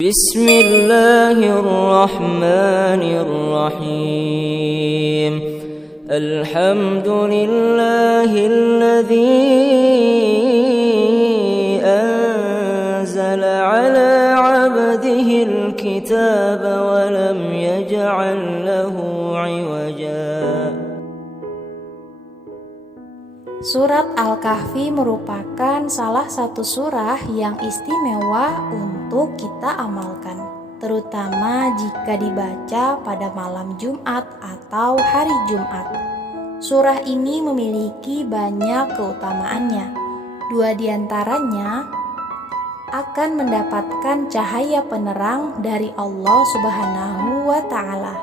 Bismillahirrahmanirrahim. Alhamdulillahilladzi anzala ala 'abdihil kitaba wa lam yaj'al lahu 'iwaja. Surat Al-Kahfi merupakan salah satu surah yang istimewa untuk kita amalkan, terutama jika dibaca pada malam Jumat atau hari Jumat. Surah ini memiliki banyak keutamaannya. Dua diantaranya akan mendapatkan cahaya penerang dari Allah Subhanahu wa Ta'ala.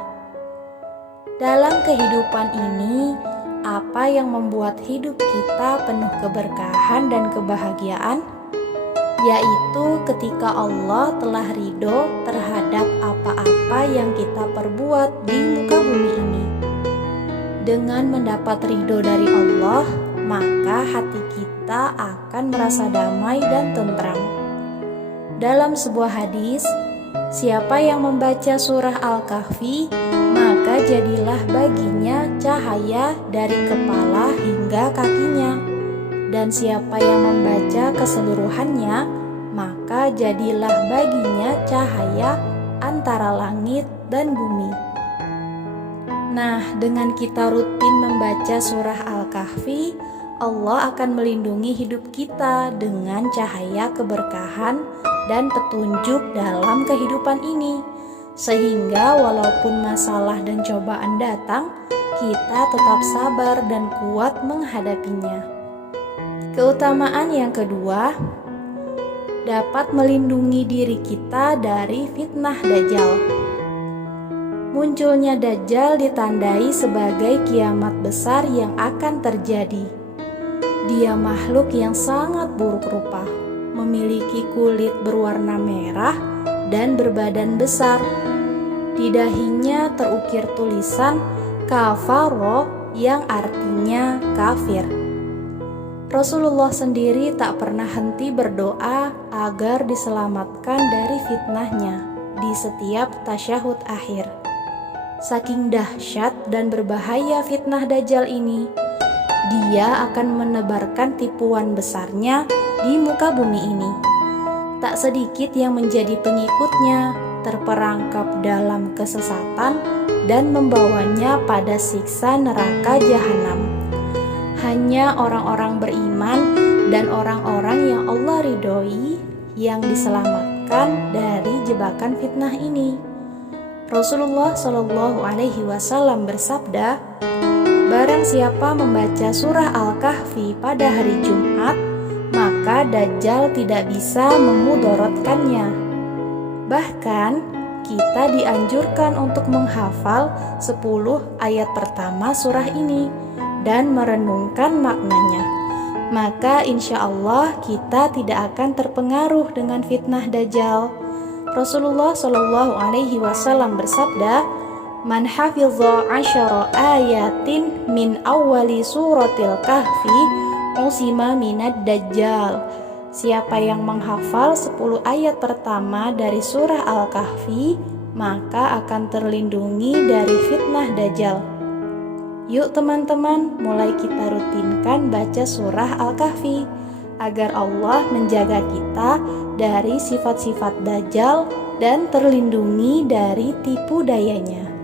Dalam kehidupan ini, apa yang membuat hidup kita penuh keberkahan dan kebahagiaan? Yaitu ketika Allah telah ridho terhadap apa-apa yang kita perbuat di muka bumi ini. Dengan mendapat ridho dari Allah, maka hati kita akan merasa damai dan tentram. Dalam sebuah hadis, siapa yang membaca surah Al-Kahfi, maka jadilah baginya cahaya dari kepala hingga kakinya. Dan siapa yang membaca keseluruhannya, maka jadilah baginya cahaya antara langit dan bumi. Nah, dengan kita rutin membaca surah Al-Kahfi, Allah akan melindungi hidup kita dengan cahaya keberkahan dan petunjuk dalam kehidupan ini. Sehingga walaupun masalah dan cobaan datang, kita tetap sabar dan kuat menghadapinya. Keutamaan yang kedua, dapat melindungi diri kita dari fitnah Dajjal. Munculnya Dajjal ditandai sebagai kiamat besar yang akan terjadi. Dia makhluk yang sangat buruk rupa, memiliki kulit berwarna merah dan berbadan besar. Di dahinya terukir tulisan kafaro yang artinya kafir. Rasulullah sendiri tak pernah henti berdoa agar diselamatkan dari fitnahnya di setiap tasyahud akhir. Saking dahsyat dan berbahaya fitnah Dajjal ini, dia akan menebarkan tipuan besarnya di muka bumi ini. Tak sedikit yang menjadi pengikutnya terperangkap dalam kesesatan dan membawanya pada siksa neraka jahanam. Hanya orang-orang beriman dan orang-orang yang Allah ridhoi yang diselamatkan dari jebakan fitnah ini. Rasulullah Shallallahu Alaihi Wasallam bersabda, barang siapa membaca surah Al-Kahfi pada hari Jumat, maka Dajjal tidak bisa memudorotkannya. Bahkan, kita dianjurkan untuk menghafal 10 ayat pertama surah ini dan merenungkan maknanya. Maka insya Allah kita tidak akan terpengaruh dengan fitnah Dajjal. Rasulullah Shallallahu Alaihi Wasallam bersabda, man hafidha 10 ayatin min awwali suratil kahfi usima minad Dajjal. Siapa yang menghafal 10 ayat pertama dari surah Al-Kahfi, maka akan terlindungi dari fitnah Dajjal. Yuk teman-teman, mulai kita rutinkan baca surah Al-Kahfi agar Allah menjaga kita dari sifat-sifat Dajjal dan terlindungi dari tipu dayanya.